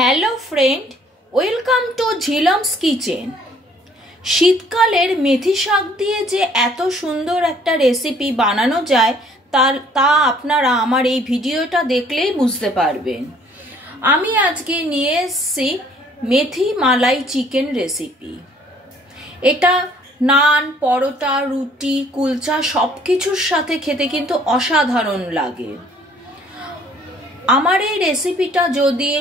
Hello friend, welcome to Jhilam's kitchen. শীতকালের মেথি শাক দিয়ে যে এত সুন্দর একটা রেসিপি বানানো যায় তা আপনারা আমার এই ভিডিওটা দেখলেই বুঝতে পারবেন। আমি আজকে নিয়ে এসেছি মেথি মালাই চিকেন রেসিপি। এটা নান, পরোটা, রুটি, কুলচা সব কিছুর সাথে খেতে কিন্তু অসাধারণ লাগে। আমার এই রেসিপিটা যদি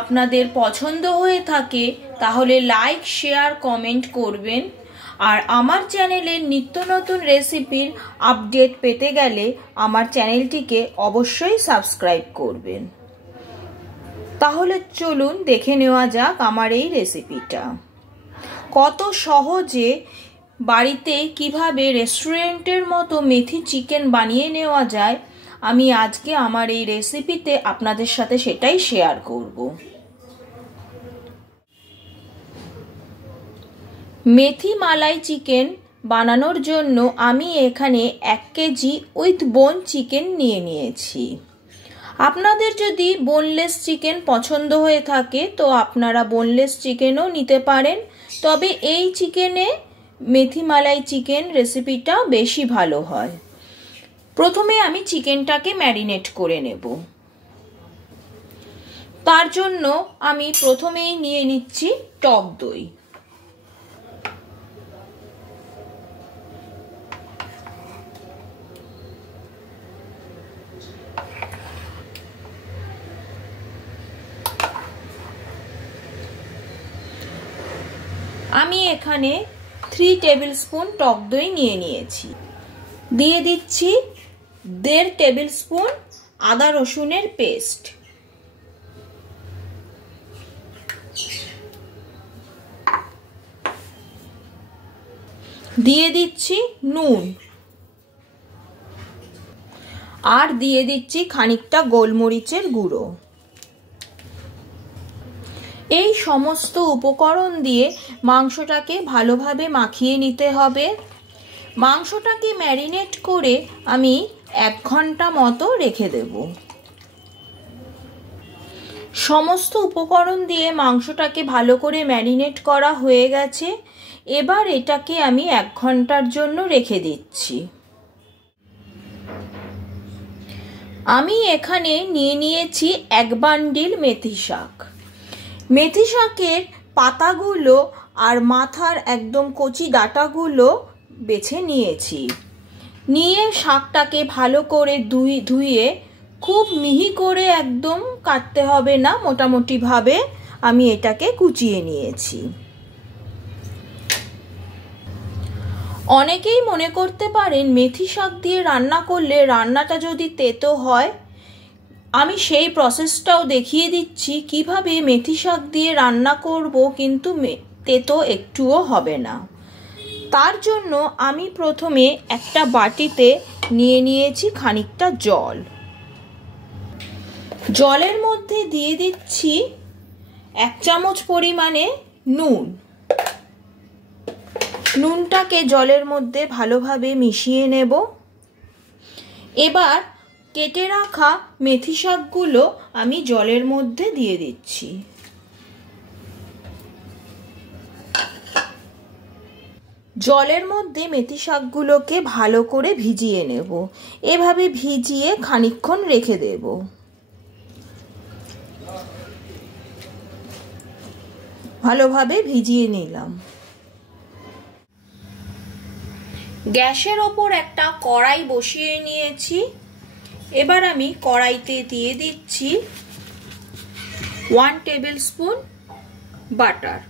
আপনাদের পছন্দ হয়ে থাকে তাহলে লাইক, শেয়ার, কমেন্ট করবেন। আর আমার চ্যানেলের নিত্য নতুন রেসিপির আপডেট পেতে গেলে আমার চ্যানেলটিকে অবশ্যই সাবস্ক্রাইব করবেন। তাহলে চলুন দেখে নেওয়া যাক আমার এই রেসিপিটা। কত সহজে বাড়িতে কিভাবে রেস্টুরেন্টের মতো মেথি চিকেন বানিয়ে নেওয়া যায়, আমি আজকে আমার এই রেসিপিতে আপনাদের সাথে সেটাই শেয়ার করব। মেথি মালাই চিকেন বানানোর জন্য আমি এখানে 1 কেজি উইথ বোন চিকেন নিয়ে নিয়েছি। আপনাদের যদি বোনলেস চিকেন পছন্দ হয়ে থাকে তো আপনারা বোনলেস চিকেনও নিতে পারেন, তবে এই চিকেনে মেথি মালাই চিকেন রেসিপিটা বেশি ভালো হয়। প্রথমে আমি চিকেনটাকে ম্যারিনেট করে নেব। তার জন্য আমি প্রথমেই নিয়ে নিচ্ছি টক দই। আমি এখানে 3 টেবিল স্পুন টক দই নিয়ে নিয়েছি। দিয়ে দিচ্ছি 1.5 টেবিল স্পুন আদা রসুনের পেস্ট। দিয়ে দিচ্ছি নুন আর দিয়ে দিচ্ছি খানিকটা গোলমরিচের গুঁড়ো। এই সমস্ত উপকরণ দিয়ে মাংসটাকে ভালোভাবে মাখিয়ে নিতে হবে। মাংসটাকে ম্যারিনেট করে আমি 1 ঘন্টা মতো রেখে দেব। সমস্ত উপকরণ দিয়ে মাংসটাকে ভালো করে ম্যারিনেট করা হয়ে গেছে। এবার এটাকে আমি 1 ঘন্টার জন্য রেখে দিচ্ছি। আমি এখানে নিয়ে নিয়েছি 1 বান্ডিল মেথি শাক। মেথি শাকের পাতাগুলো আর মাথার একদম কচি ডাঁটাগুলো বেছে নিয়েছি। নিয়ে শাকটাকে ভালো করে ধুয়ে খুব মিহি করে একদম কাটতে হবে না, মোটামুটি ভাবে আমি এটাকে কুচিয়ে নিয়েছি। অনেকেই মনে করতে পারেন মেথি শাক দিয়ে রান্না করলে রান্নাটা যদি তেতো হয়। আমি সেই প্রসেসটাও দেখিয়ে দিচ্ছি কিভাবে মেথি শাক দিয়ে রান্না করব, কিন্তু তেতো একটুও হবে না। তার জন্য আমি প্রথমে একটা বাটিতে নিয়ে নিয়েছি খানিকটা জল। জলের মধ্যে দিয়ে দিচ্ছি 1 চামচ পরিমাণে নুন। নুনটাকে জলের মধ্যে ভালোভাবে মিশিয়ে নেব। এবার কেটে রাখা মেথি শাকগুলো আমি জলের মধ্যে দিয়ে দিচ্ছি। জলের মধ্যে মেথি শাকগুলোকে ভালো করে ভিজিয়ে নেব। এভাবে ভিজিয়ে খানিকক্ষণ রেখে দেব। ভালোভাবে ভিজিয়ে নিলাম। গ্যাসের ওপর একটা কড়াই বসিয়ে নিয়েছি। এবার আমি কড়াইতে দিয়ে দিচ্ছি 1 টেবিল স্পুন বাটার।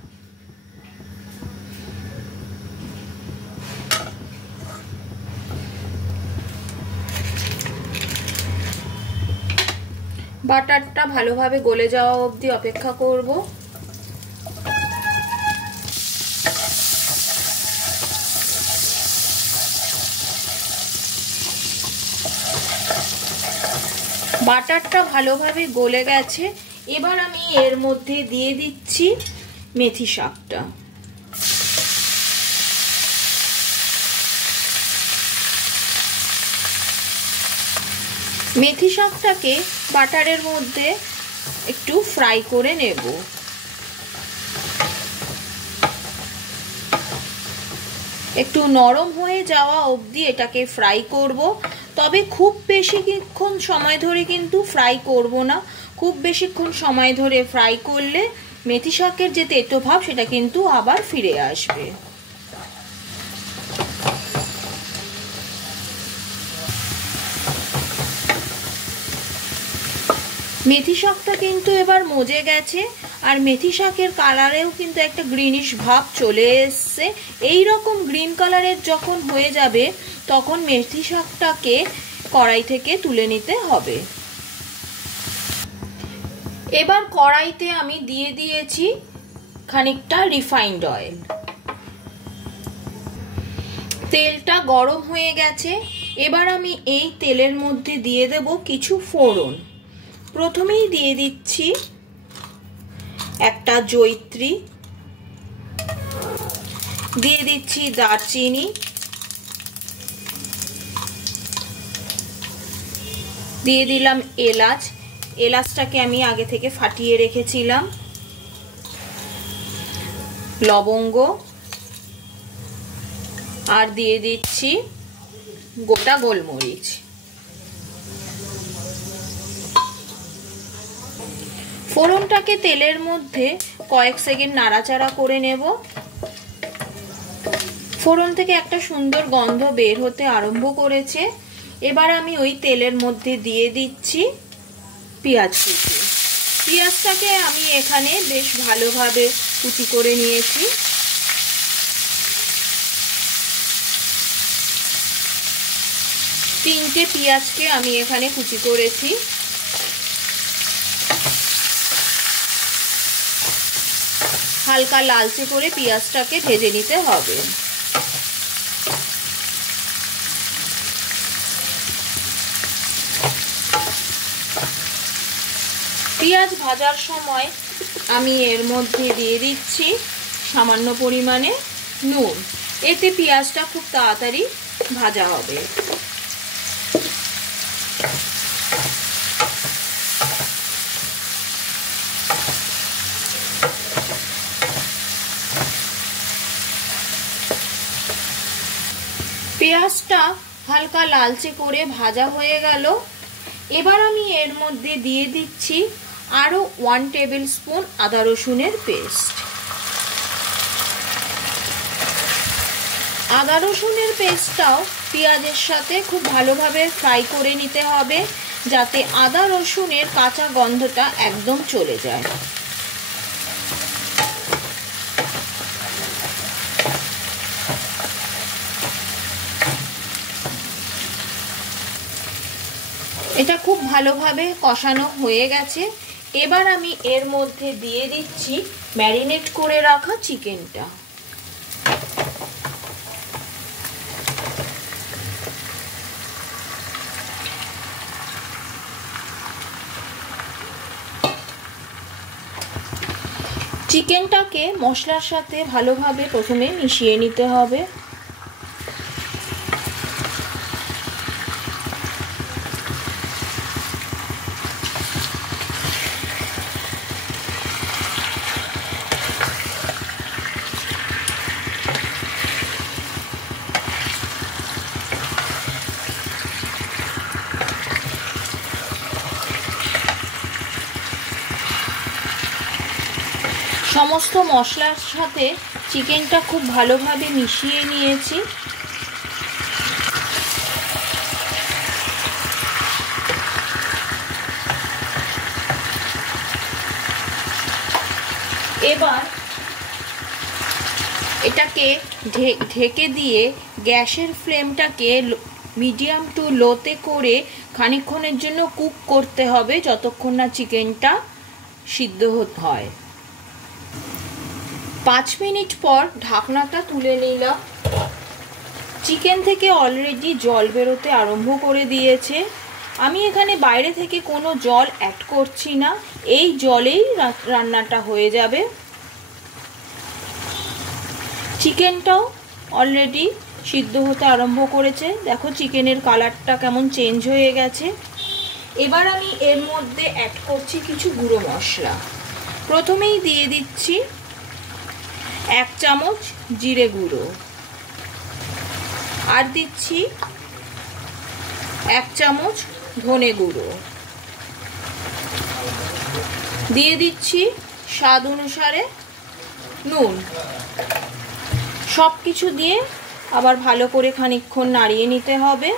বাটারটা ভালোভাবে গলে যাওয়া অবধি অপেক্ষা করব। বাটারটা ভালোভাবে গলে গেছে। এবার আমি এর মধ্যে দিয়ে দিচ্ছি মেথি শাকটা। মেথি শাকটাকে বাটারের মধ্যে একটু ফ্রাই করে নেব। একটু নরম হয়ে যাওয়া অবধি এটাকে ফ্রাই করব। তবে খুব বেশিক্ষণ সময় ধরে কিন্তু ফ্রাই করব না। খুব বেশিক্ষণ সময় ধরে ফ্রাই করলে মেথি শাকের যে তেতো ভাব সেটা কিন্তু আবার ফিরে আসবে। মেথি শাকটা কিন্তু এবার মজে গেছে, আর মেথি শাকের কালারেও কিন্তু একটা গ্রিনিশ ভাব চলে এসছে। এই রকম গ্রিন কালারের যখন হয়ে যাবে তখন মেথি শাকটাকে কড়াই থেকে তুলে নিতে হবে। এবার কড়াইতে আমি দিয়ে দিয়েছি খানিকটা রিফাইন্ড অয়েল। তেলটা গরম হয়ে গেছে। এবার আমি এই তেলের মধ্যে দিয়ে দেব কিছু ফোড়ন। প্রথমেই দিয়ে দিচ্ছি একটা জয়িত্রী, দিয়ে দিচ্ছি দারচিনি, দিয়ে দিলাম এলাচ। এলাচটাকে আমি আগে থেকে ফাটিয়ে রেখেছিলাম। লবঙ্গ, আর দিয়ে দিচ্ছি গোটা গোলমরিচ। ফোড়নটাকে তেলের মধ্যে কয়েক সেকেন্ড নাড়াচাড়া করে নেব। ফোড়ন থেকে একটা সুন্দর গন্ধ বের হতে আরম্ভ করেছে। এবার আমি ওই তেলের মধ্যে দিয়ে দিচ্ছি পেঁয়াজ কুচি। পেঁয়াজটাকে আমি এখানে বেশ ভালোভাবে কুচি করে নিয়েছি। তিনটে পেঁয়াজকে আমি এখানে কুচি করেছি। হালকা লালচে করে পেঁয়াজটাকে ভেজে নিতে হবে। পেঁয়াজ ভাজার সময় আমি এর মধ্যে দিয়ে দিচ্ছি সামান্য পরিমাণে নুন। এতে পেঁয়াজটা খুব তাড়াতাড়ি ভাজা হবে। পেঁয়াজটা হালকা লালচে করে ভাজা হয়ে গেল। এবার আমি এর মধ্যে দিয়ে দিচ্ছি আরো 1 টেবিল স্পুন আদা রসুনের পেস্ট। আদা রসুনের পেস্টটাও পেঁয়াজের সাথে খুব ভালোভাবে ফ্রাই করে নিতে হবে, যাতে আদা রসুনের কাঁচা গন্ধটা একদম চলে যায়। এটা খুব ভালোভাবে কষানো হয়ে গেছে। এবার আমি এর মধ্যে দিয়ে দিচ্ছি ম্যারিনেট করে রাখা চিকেনটা। চিকেনটাকে মশলার সাথে ভালোভাবে প্রথমে মিশিয়ে নিতে হবে। সমস্ত মশলার সাথে চিকেনটা খুব ভালোভাবে মিশিয়ে নিয়েছি। এবার এটাকে ঢেকে দিয়ে গ্যাসের ফ্লেমটাকে মিডিয়াম টু লোতে করে খানিকক্ষণের জন্য কুক করতে হবে, যতক্ষণ না চিকেনটা সিদ্ধ হয়। 5 মিনিট পর ঢাকনাটা তুলে নিলাম। চিকেন থেকে অলরেডি জল বেরোতে আরম্ভ করে দিয়েছে। আমি এখানে বাইরে থেকে কোনো জল অ্যাড করছি না, এই জলেই রান্নাটা হয়ে যাবে। চিকেনটাও অলরেডি সিদ্ধ হতে আরম্ভ করেছে। দেখো চিকেনের কালারটা কেমন চেঞ্জ হয়ে গেছে। এবার আমি এর মধ্যে অ্যাড করছি কিছু গুঁড়ো মশলা। প্রথমেই দিয়ে দিচ্ছি 1 চামচ জিরে গুঁড়ো, আর দিচ্ছি 1 চামচ ধনে গুঁড়ো, দিয়ে দিচ্ছি স্বাদ অনুসারে নুন। সব কিছু দিয়ে আবার ভালো করে খানিকক্ষণ নাড়িয়ে নিতে হবে।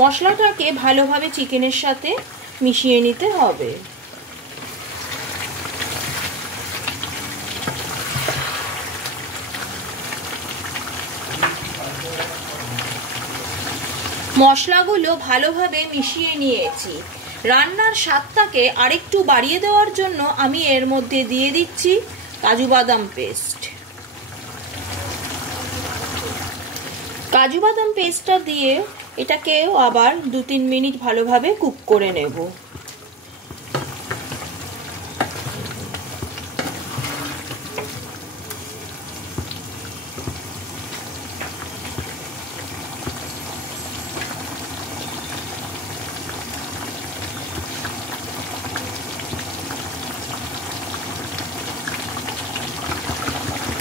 মশলাটাকে ভালোভাবে চিকেনের সাথে মিশিয়ে নিতে হবে। মশলাগুলো ভালোভাবে মিশিয়ে নিয়েছি। রান্নার স্বাদটাকে আরেকটু বাড়িয়ে দেওয়ার জন্য আমি এর মধ্যে দিয়ে দিচ্ছি কাজু বাদাম পেস্ট। কাজু বাদাম পেস্টটা দিয়ে এটাকেও আবার 2-3 মিনিট ভালোভাবে কুক করে নেব।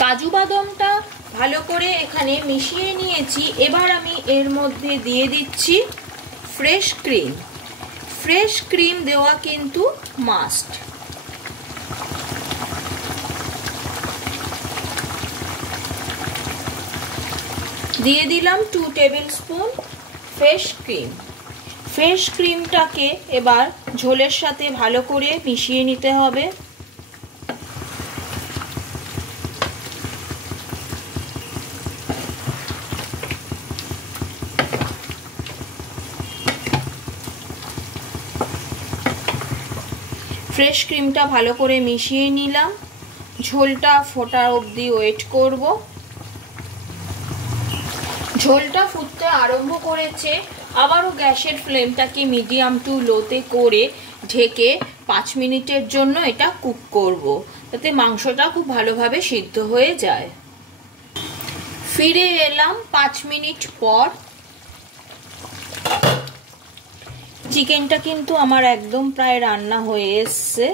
কাজু বাদামটা ভালো করে এখানে মিশিয়ে নিয়েছি। এবার আমি এর মধ্যে দিয়ে দিচ্ছি ফ্রেশ ক্রিম। ফ্রেশ ক্রিম দেওয়া কিন্তু মাস্ট। দিয়ে দিলাম 2 tablespoon fresh cream. Fresh ক্রিমটাকে এবার ঝোলের সাথে ভালো করে মিশিয়ে নিতে হবে। ফ্রেশ ক্রিমটা ভালো করে মিশিয়ে নিলাম। ঝোলটা ফোটা অবধি ওয়েট করব। ঝোলটা ফুটতে আরম্ভ করেছে। আবারও গ্যাসের ফ্লেমটাকে মিডিয়াম টু লোতে করে ঢেকে 5 মিনিটের জন্য এটা কুক করব, যাতে মাংসটা খুব ভালোভাবে সিদ্ধ হয়ে যায়। ফিরে এলাম 5 মিনিট পর। চিকেনটা কিন্তু আমার একদম প্রায় রান্না হয়ে এসছে।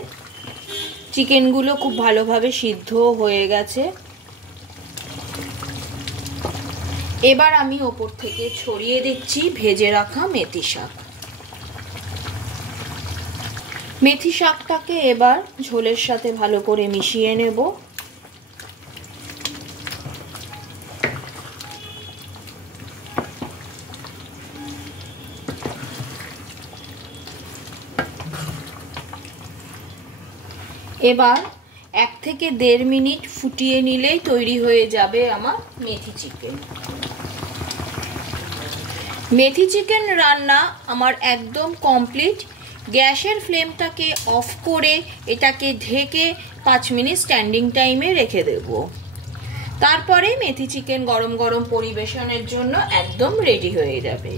চিকেনগুলো খুব ভালোভাবে সিদ্ধ হয়ে গেছে। এবার আমি ওপর থেকে ছড়িয়ে দিচ্ছি ভেজে রাখা মেথি শাক। মেথি শাকটাকে এবার ঝোলের সাথে ভালো করে মিশিয়ে নেব। এবার 1 থেকে 1.5 মিনিট ফুটিয়ে নিলেই তৈরি হয়ে যাবে আমার মেথি চিকেন। মেথি চিকেন রান্না আমার একদম কমপ্লিট। গ্যাসের ফ্লেমটাকে অফ করে এটাকে ঢেকে 5 মিনিট স্ট্যান্ডিং টাইমে রেখে দেব। তারপরে মেথি চিকেন গরম গরম পরিবেশনের জন্য একদম রেডি হয়ে যাবে।